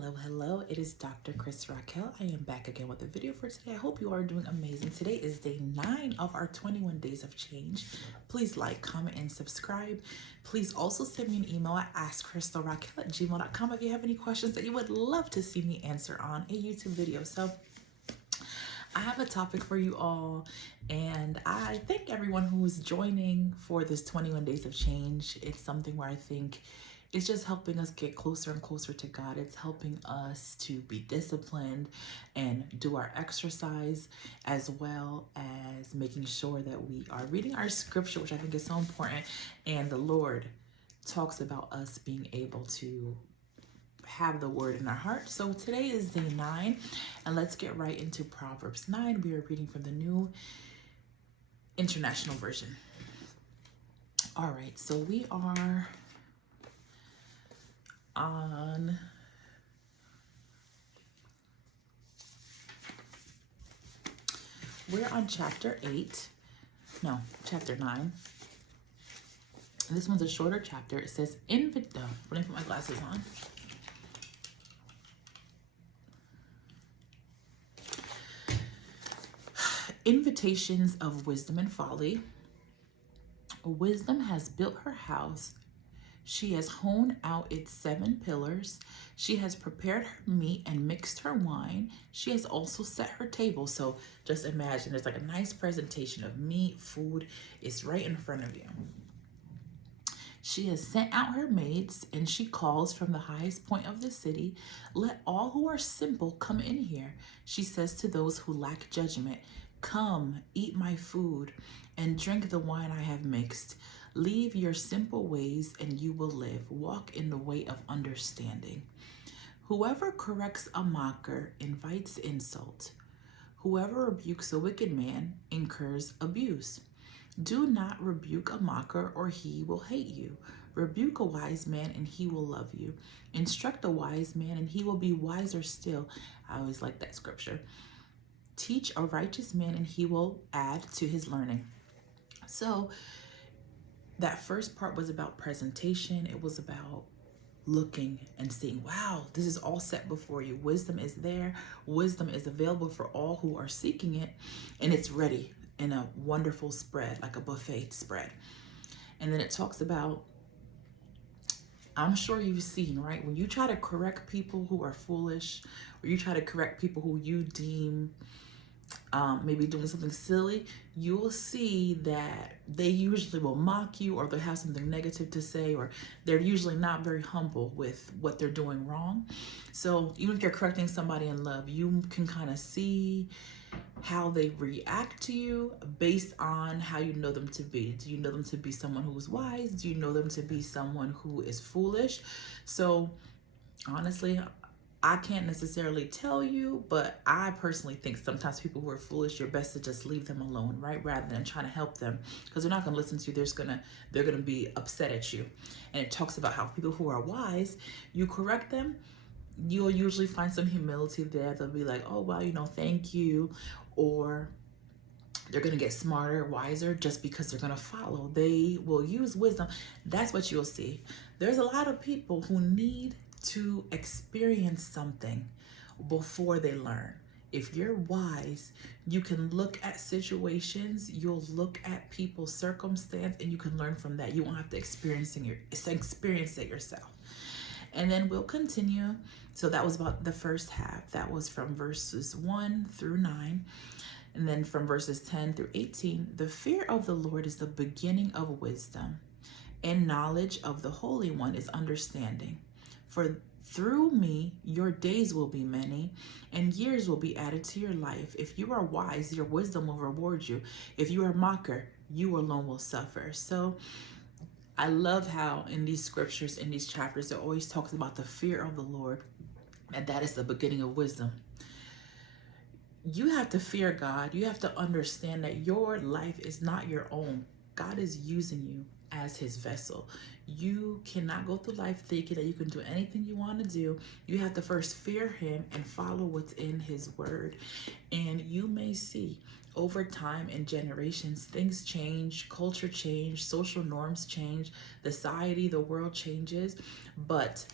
Hello. It is Dr. Chris Raquel. I am back again with a video for today. I hope you are doing amazing. Today is day 9 of our 21 days of change. Please like, comment, and subscribe. Please also send me an email at askcrystalraquel@gmail.com if you have any questions that you would love to see me answer on a YouTube video. So I have a topic for you all, and I thank everyone who is joining for this 21 days of change. It's something where I think it's just helping us get closer and closer to God. It's helping us to be disciplined and do our exercise, as well as making sure that we are reading our scripture, which I think is so important. And the Lord talks about us being able to have the word in our heart. So today is day 9, and let's get right into Proverbs 9. We are reading from the New International Version. All right, so we're on chapter 9. And this one's a shorter chapter. It says, let me put my glasses on. Invitations of wisdom and folly. Wisdom has built her house. She has honed out its 7 pillars. She has prepared her meat and mixed her wine. She has also set her table. So just imagine there's like a nice presentation of meat, food. It's right in front of you. She has sent out her maids, and she calls from the highest point of the city. Let all who are simple come in here. She says to those who lack judgment, come, eat my food, and drink the wine I have mixed. Leave your simple ways, and you will live. Walk in the way of understanding. Whoever corrects a mocker invites insult. Whoever rebukes a wicked man incurs abuse. Do not rebuke a mocker, or he will hate you. Rebuke a wise man, and he will love you. Instruct a wise man, and he will be wiser still. I always like that scripture. Teach a righteous man, and he will add to his learning. So that first part was about presentation. It was about looking and seeing, wow, this is all set before you. Wisdom is there. Wisdom is available for all who are seeking it, and it's ready in a wonderful spread, like a buffet spread. And then it talks about, I'm sure you've seen, right? When you try to correct people who are foolish, or you try to correct people who you deem maybe doing something silly, you will see that they usually will mock you, or they'll have something negative to say, or they're usually not very humble with what they're doing wrong. So even if you're correcting somebody in love, you can kind of see how they react to you based on how you know them to be. Do you know them to be someone who is wise? Do you know them to be someone who is foolish? So honestly, I can't necessarily tell you, but I personally think sometimes people who are foolish, you're best to just leave them alone, right? Rather than trying to help them, because they're not going to listen to you. They're gonna be upset at you. And it talks about how people who are wise, you correct them, you'll usually find some humility there. They'll be like, oh, well, thank you. Or they're going to get smarter, wiser, just because they're going to follow. They will use wisdom. That's what you'll see. There's a lot of people who need to experience something before they learn. If you're wise, you can look at situations, you'll look at people's circumstance, and you can learn from that. You won't have to experience it yourself. And then we'll continue. So that was about the first half. That was from verses 1 through 9. And then from verses 10 through 18, the fear of the Lord is the beginning of wisdom, and knowledge of the Holy One is understanding. For through me, your days will be many, and years will be added to your life. If you are wise, your wisdom will reward you. If you are a mocker, you alone will suffer. So I love how in these scriptures, in these chapters, it always talks about the fear of the Lord, and that is the beginning of wisdom. You have to fear God. You have to understand that your life is not your own. God is using you as his vessel. You cannot go through life thinking that you can do anything you want to do. You have to first fear him and follow what's in his word. And you may see over time and generations, things change, culture change, social norms change, society, the world changes. But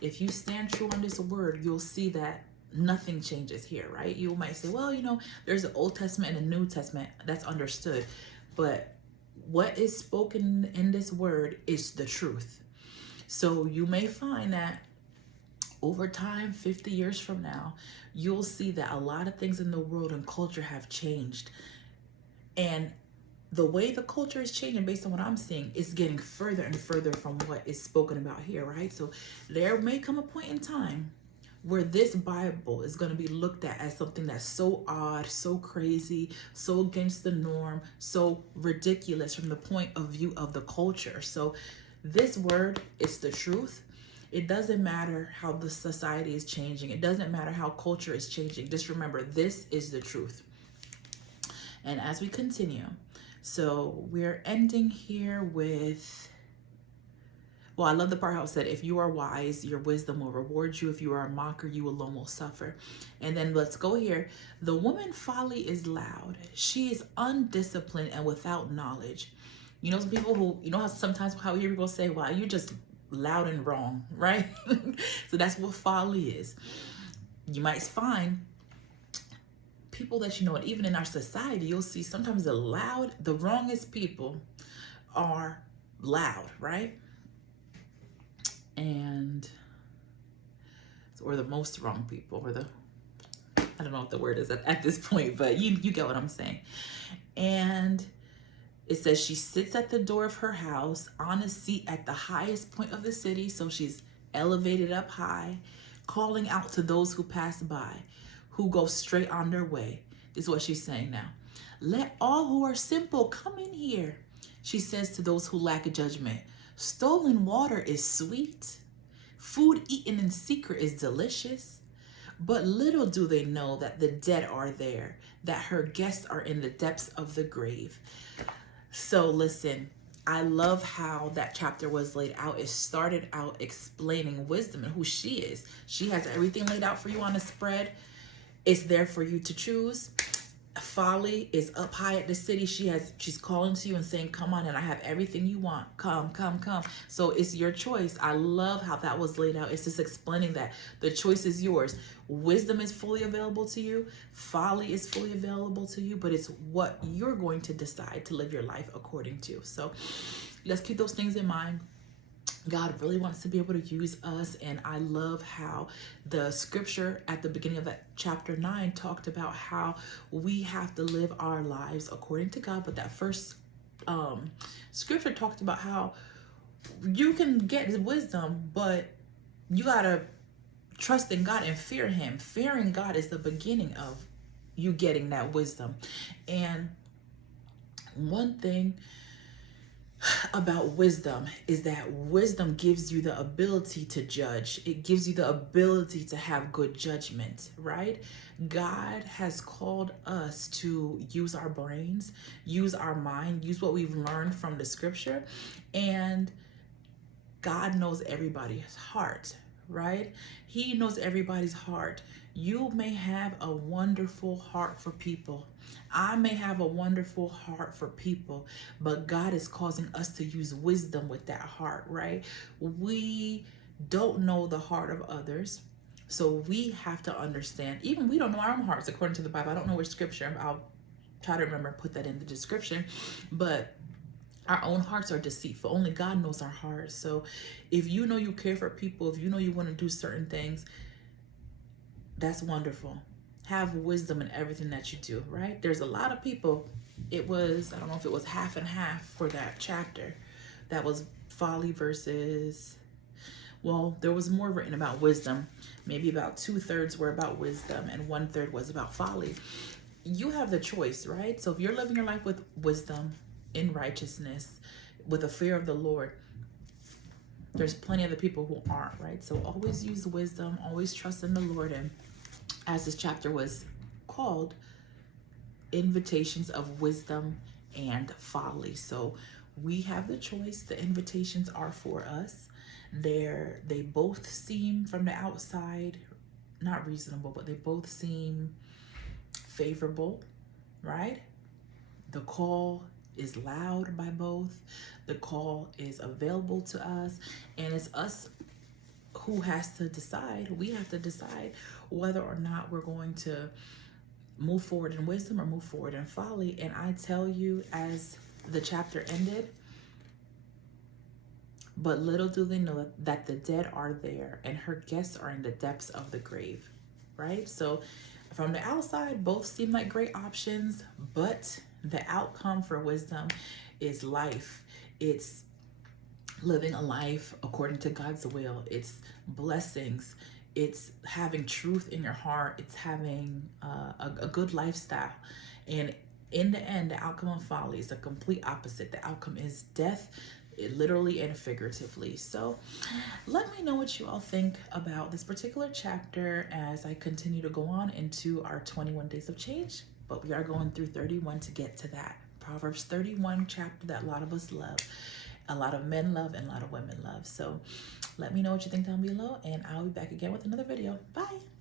if you stand true on this word, you'll see that nothing changes here, right? You might say, well, there's the Old Testament and the New Testament. That's understood. But what is spoken in this word is the truth. So you may find that over time, 50 years from now, you'll see that a lot of things in the world and culture have changed. And the way the culture is changing, based on what I'm seeing, is getting further and further from what is spoken about here, right? So there may come a point in time where this Bible is going to be looked at as something that's so odd, so crazy, so against the norm, so ridiculous from the point of view of the culture. So this word is the truth. It doesn't matter how the society is changing. It doesn't matter how culture is changing. Just remember, this is the truth. And as we continue, so we're ending here with, well, I love the part how it said, if you are wise, your wisdom will reward you. If you are a mocker, you alone will suffer. And then let's go here. The woman folly is loud. She is undisciplined and without knowledge. Some people who, how sometimes how you hear people say, wow, you're just loud and wrong, right? So that's what folly is. You might find people that and even in our society, you'll see sometimes the wrongest people are loud, right? And or the most wrong people, or I don't know what the word is at this point, but you get what I'm saying. And it says she sits at the door of her house on a seat at the highest point of the city. So she's elevated up high, calling out to those who pass by, who go straight on their way. This is what she's saying now. Let all who are simple come in here. She says to those who lack judgment, stolen water is sweet. Food eaten in secret is delicious. But little do they know that the dead are there, that her guests are in the depths of the grave. So listen, I love how that chapter was laid out. It started out explaining wisdom and who she is. She has everything laid out for you on a spread. It's there for you to choose. Folly is up high at the city. She's calling to you and saying, come on, and I have everything you want. Come. So it's your choice. I love how that was laid out. It's just explaining that the choice is yours. Wisdom is fully available to you. Folly is fully available to you, but it's what you're going to decide to live your life according to. So let's keep those things in mind. God really wants to be able to use us, and I love how the scripture at the beginning of that chapter 9 talked about how we have to live our lives according to God. But that first scripture talked about how you can get wisdom, but you gotta trust in God and fear Him. Fearing God is the beginning of you getting that wisdom. And one thing about wisdom is that wisdom gives you the ability to judge. It gives you the ability to have good judgment, right? God has called us to use our brains, use our mind, use what we've learned from the scripture, and God knows everybody's heart, right? He knows everybody's heart. You may have a wonderful heart for people. I may have a wonderful heart for people, but God is causing us to use wisdom with that heart, right? We don't know the heart of others, so we have to understand. Even we don't know our own hearts according to the Bible. I don't know which scripture. I'll try to remember and put that in the description, but our own hearts are deceitful. Only God knows our hearts. So if you know you care for people, if you know you want to do certain things, that's wonderful. Have wisdom in everything that you do, right? There's a lot of people. I don't know if it was half and half for that chapter. That was folly versus, well, there was more written about wisdom. Maybe about 2/3 were about wisdom and 1/3 was about folly. You have the choice, right? So if you're living your life with wisdom, in righteousness, with a fear of the Lord, there's plenty of the people who aren't, right? So always use wisdom, always trust in the Lord. And as this chapter was called, invitations of wisdom and folly. So we have the choice. The invitations are for us. They both seem from the outside not reasonable, but they both seem favorable, right? The call is loud by both. The call is available to us, and it's us who has to decide. We have to decide whether or not we're going to move forward in wisdom or move forward in folly. And I tell you, as the chapter ended, but little do they know that the dead are there and her guests are in the depths of the grave, right? So from the outside, both seem like great options, but the outcome for wisdom is life. It's living a life according to God's will. It's blessings. It's having truth in your heart. It's having a good lifestyle. And in the end, the outcome of folly is the complete opposite. The outcome is death, literally and figuratively. So let me know what you all think about this particular chapter as I continue to go on into our 21 days of change. But we are going through 31 to get to that Proverbs 31 chapter that a lot of us love, a lot of men love, and a lot of women love. So let me know what you think down below, and I'll be back again with another video. Bye.